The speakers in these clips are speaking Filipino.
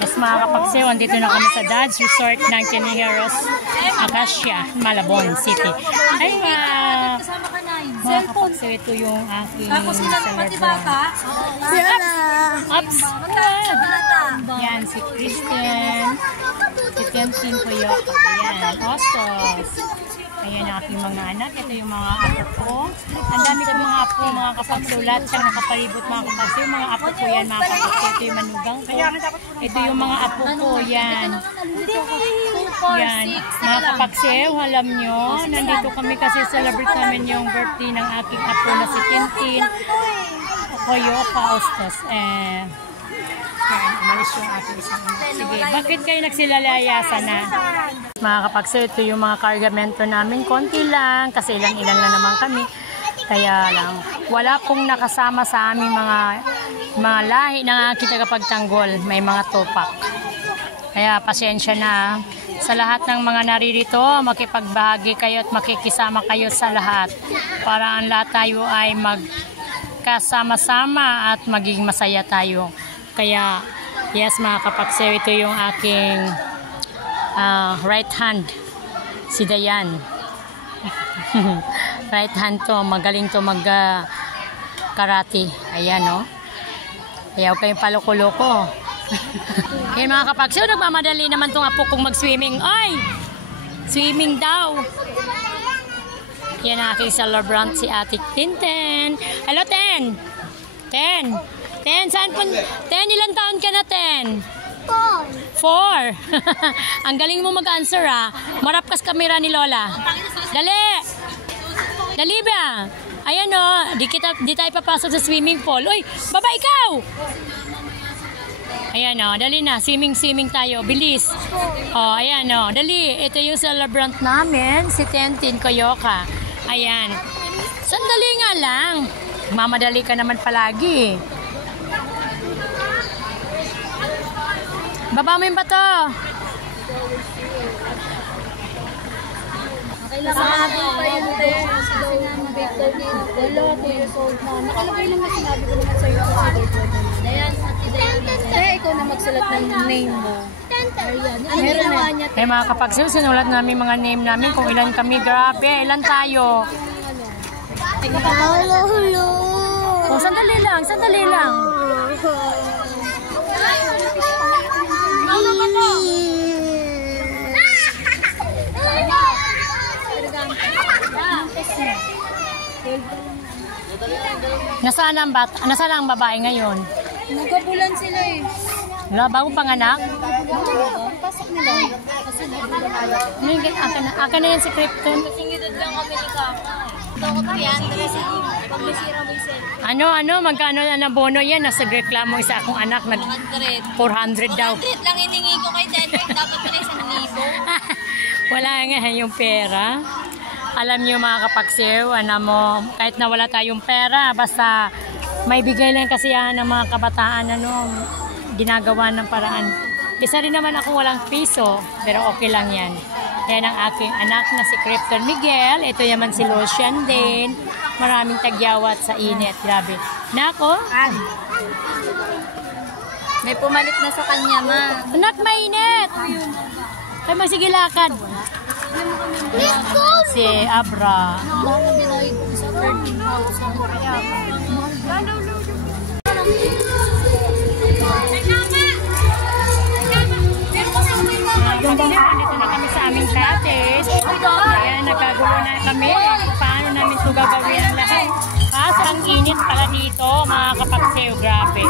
Yes, mga kapagsew, andito na kami sa Dad's Resort ng Tinijeros, Acacia, Malabon City. Ay, mga kapagsew, ito yung aking celebrant. Ups! Yan, si Kristen. Si Tentin ko yun. Ayan, Ostos. Ayan ang aking mga anak. Ito yung mga apo ko. Ang dami ko mga apo, mga kapagsulat. Siyang nakapalibot mga kapagsew. Mga apo ko yan, mga kapagsew. Ito yung manugang ko. Ito yung mga apo ko. Yan. Yan. Mga kapagsew, alam nyo, nandito kami kasi celebrate namin yung birthday ng aking apo na si Tintin. Koyo, Ostos. Umalis yung ating isang. Sige, bakit kayo nagsilalayasan na? Mga kapagsew, ito yung mga kargamento namin. Konti lang, kasi ilan-ilan na naman kami. Kaya lang, wala pong nakasama sa aming mga lahi na aking tagapagtanggol. May mga topak. Kaya pasensya na. Sa lahat ng mga naririto, makipagbahagi kayo at makikisama kayo sa lahat. Para ang lahat tayo ay magkasama-sama at maging masaya tayo. Kaya, yes mga kapagsew, ito yung aking right hand, si Dayan. Right hand to, magaling to mag-karate. Ayan, no? Kaya huwag kayong paloko-loko. Kaya mga kapagsew, nagmamadali naman itong apo kong mag-swimming. Ay! Swimming daw. Yan ang aking celebrant, si Ate Tintin. Hello, Ten! Ten! Ten, saan po? Ten, ilang taon ka na, Ten? 4. Ang galing mo mag-answer, ha? Marapkas kamera ni Lola. Dali! Dali ba? Ayan, o. Di tayo papasok sa swimming pool. Uy, baba ikaw! Ayan, o. Dali na. Swimming tayo. Bilis. O, ayan, o. Dali. Ito yung celebrant namin, si Tentin Koyoka. Ayan. Sandali nga lang. Mamadali ka naman palagi. Baba mo yung bato. Sabi pa yun tayo. Wala, 2 years old na. Nakalagay lang na sinabi ko naman sa'yo sa Dayan, ikaw na magsulat ng name mo. Meron na. Eh mga kapagsew, sinulat namin mga name namin kung ilan kami. Grabe, ilan tayo? Hello. Oh, sandali lang, sandali lang. Nasaan ang babae ngayon? Nagkabulan sila eh. Wala, bagong panganak? Pasok nila. Akin na yan si Krypton. Singidod lang kami ni Kaka. Takot yan. Pag masira mo yung Ano, magkano na nabono yan? Nasa reklamo isa akong anak. 400 daw. 400 lang hiningi ko kay Denver. Dapat pala 1,000. Wala nga yung pera. Alam niyo mga kapagsew, kahit na wala tayong pera, basta may bigay lang kasi yan ng mga kabataan, ginagawa ng paraan. Isa rin naman ako walang piso, pero okay lang yan. Yan ang aking anak na si Krypton Miguel. Ito naman si Lucian din. Maraming tagyawat sa init. Grabe. Nako. May pumalit na sa kanya, ma. Anak, mainit. Kaya magsigilakad. Si Abra. Dito na kami sa aming cottage. Ayan, nagkagulo na kami. Paano namin ito gagawin ang lahat? Kaso ang init pala dito, mga kapagsew. Grabe.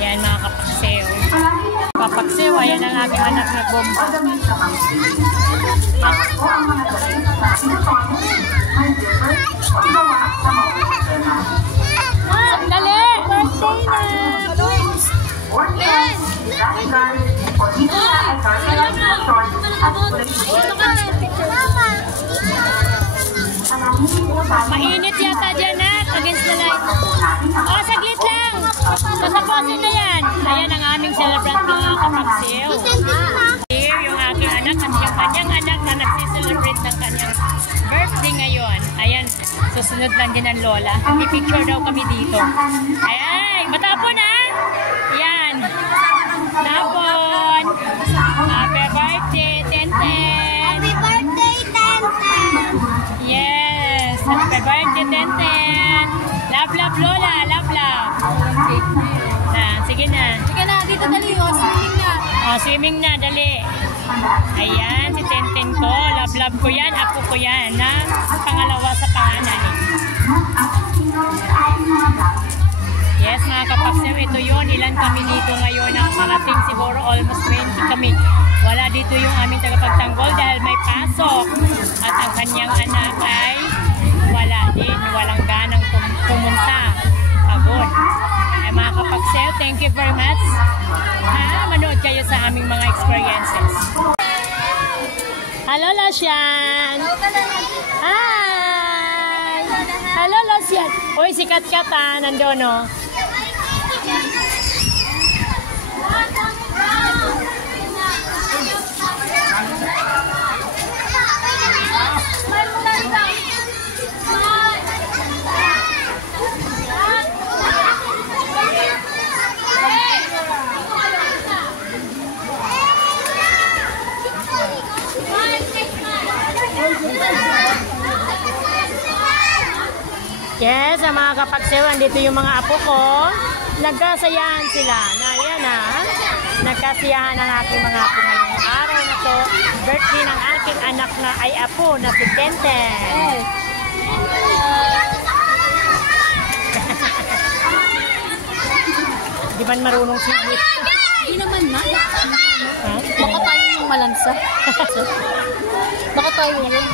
Yan, mga kapagsew. Kapagsew, ayan ang aming anak na bomba. Dali! Mainit yata dyan, against the light. Oh, saglit lang! Tatapusin na yan. Ayan ang aming celebrant mga kapagsew. Here, yung aking anak at yung kanyang anak na nagsiselebrate ng kanyang birthday ngayon. Ayan, susunod lang din ang lola. I-picture daw kami dito. Ay, matapon na! Sige na. Sige na, dito dali. O, swimming na. O, swimming na, dali. Ayan, si Tenten ko. Love ko yan. Apo ko yan. Na pangalawa sa panganay. Yes, mga kapaksew, ito yun. Ilan kami dito ngayon ang parating siguro almost 20 kami. Wala dito yung aming tagapagtanggol dahil may pasok. At ang kanyang anak ay wala din. Walang ganang pumunta. Pagod. Ay mga kapaksew, thank you very much. Manood kayo sa aming mga experiences. Hello, Losyan! Hi! Hello, Losyan! Uy, si Kat-Kat nandun, no? Yes, ang mga kapaksew, andito yung mga apo ko. Nagkasayahan sila. Na yan nagkasiyahan ang aking mga apo ngayong araw na to. Birthday ng aking anak na ay apo na si Tenten. Di man marunong sigit. Hindi naman na. Baka tayo yung malansa. Baka tayo yun.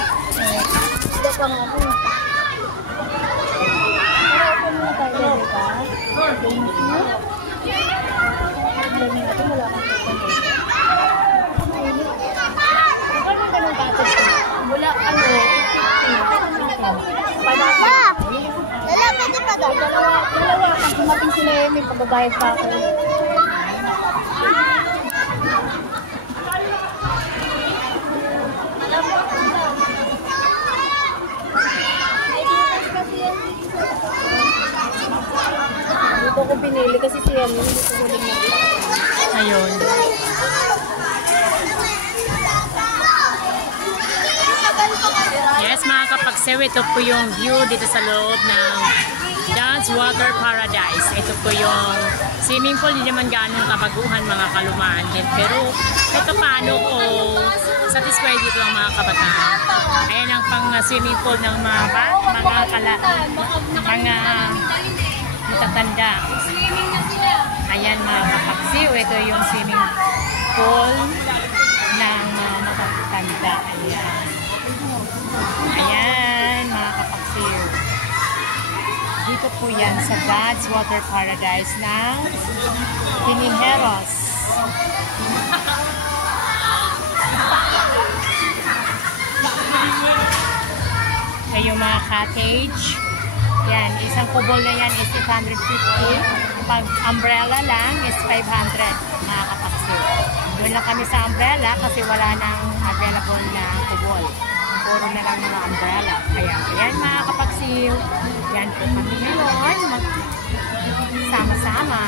Hindi pa nga ako. Pero ako muna tayo. Thank you. Learning natin wala kang pagkakas. Ano ka nung patas ko? Wala ano. Panasa. Dalawa din pa daw. Dalawa. Pag dumating sila yun, may pagbabayad pa ako. Dito ko pinili kasi siya yun. Dito ko huling na. Ayun. Yes, mga kapagsew, ito po yung view dito sa loob ng Dance Water Paradise. Ito po yung swimming pool. Hindi naman ganong kabaguhan, mga kalumaan din. Pero ito paano ko satisfied dito ang mga kabataan. Ayan ang pang swimming pool ng mga matatanda. Ayan mga kapagsew, ito yung swimming pool ng mga matatanda. Ayan mga kapagsew. Dito po yan sa God's Water Paradise ng Pinijeros. Yung mga cottage. Yan, isang kubol na yan is 850. Pag umbrella lang is 500, mga kapaksew. Doon lang kami sa umbrella kasi wala nang available na kubol. Puro na lang mga umbrella. Kaya, ayan mga kapaksew. Yan po kami ngayon. Sama-sama.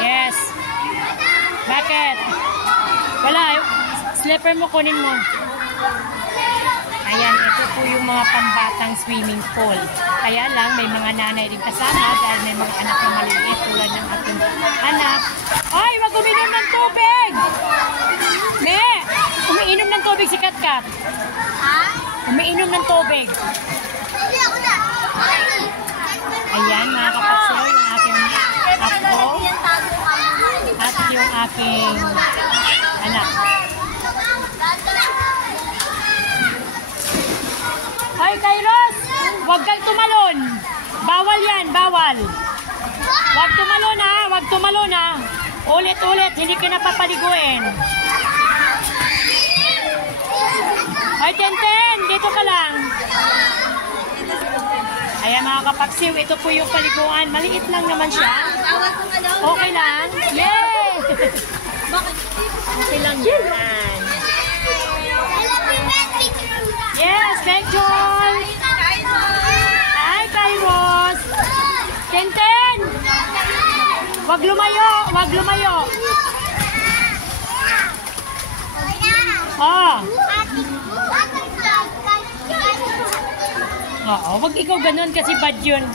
Yes. Bakit? Wala. Slipper mo, kunin mo. Ayan, ito po yung mga pambatang swimming pool. Kaya lang, may mga nanay rin kasama dahil may mga anak na maliliit tulad ng ating anak. Ay, wag uminom ng tubig! Me! Umiinom ng tubig si Kat-Kat. Ha? Umiinom ng tubig. Ayan, mga kapatso, yung aking apo at yung aking anak. Ay, Kairos! Huwag kang tumalon! Bawal yan, bawal! Huwag tumalon ha! Huwag tumalon ha! Ulit-ulit, hindi ka napapaliguin. Ay, Tenten! Dito ka lang! Ayan mga kapagsiw, ito po yung paliguan. Maliit lang naman siya. Okay lang? Yay! Okay lang yan. Yes, thank you! Hi, Kairos! Tenten! Wag lumayo! Wag lumayo! Oh! Oo, wag ikaw ganun kasi bad yun.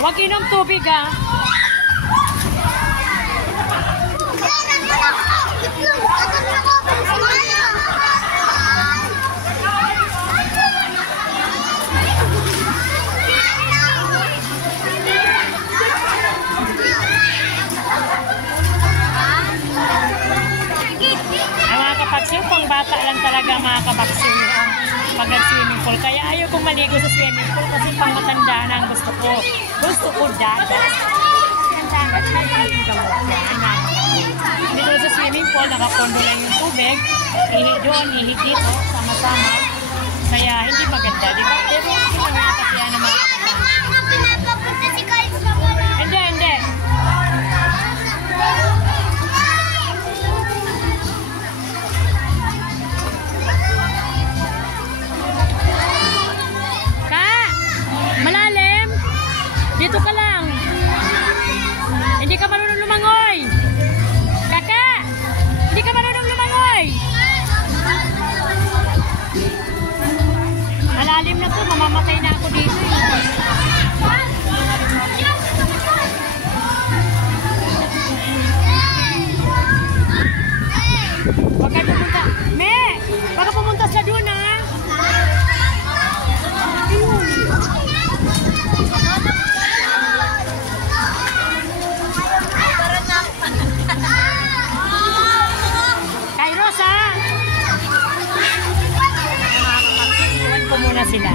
Wag inom tubig ha. Kapagsin, pang bata lang talaga mga kapagsin pag nag-swimming pool. Kaya ayaw kong maligo sa swimming pool kasi pang matanda na ang gusto ko. Gusto ko dada. Dito sa swimming pool, nakapondo lang yung tubig. Ihi doon, ihi dito, sama-sama. Kaya hindi maganda, di ba? Pero hindi nangyata kaya na mga hindi, hindi. Dito ka lang. Hindi ka marunong lumangoy. Kaka! Hindi ka marunong lumangoy. Malalim na to. Mamamatay na ako dito. Huwag kayo pumunta. Me! Baka pumunta sa doon ha. Kairos ha! Iwan ko muna sila.